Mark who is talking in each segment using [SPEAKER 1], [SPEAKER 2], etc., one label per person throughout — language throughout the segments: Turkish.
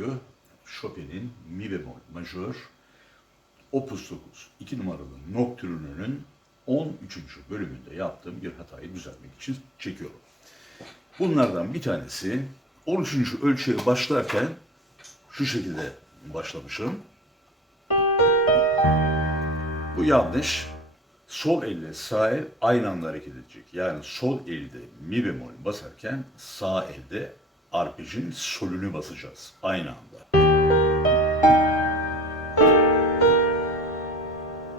[SPEAKER 1] bölüyor. Chopin'in Mi bemol majör Opus 9 2 numaralı Nocturne'ünün 13. bölümünde yaptığım bir hatayı düzeltmek için çekiyorum. Bunlardan bir tanesi 13. ölçüye başlarken şu şekilde başlamışım. Bu yanlış. Sol elle sağ el aynı anda hareket edecek. Yani sol elde mi bemol basarken sağ elde arpejin solünü basacağız aynı anda.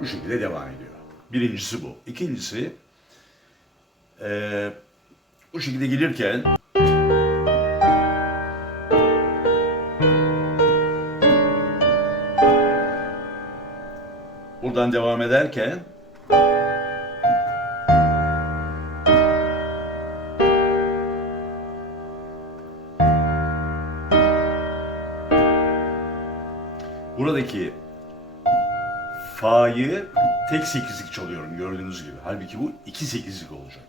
[SPEAKER 1] Bu şekilde devam ediyor. Birincisi bu. İkincisi eee, bu şekilde gelirken buradan devam ederken buradaki Fa'yı tek sekizlik çalıyorum gördüğünüz gibi. Halbuki bu iki sekizlik olacak.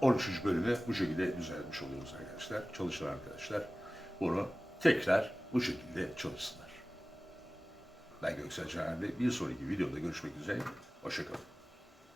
[SPEAKER 1] 13. bölümü bu şekilde düzeltmiş oluyoruz arkadaşlar. Çalışan arkadaşlar bunu tekrar bu şekilde çalışsınlar. Ben Göksel Caner'de bir sonraki videoda görüşmek üzere. Hoşçakalın.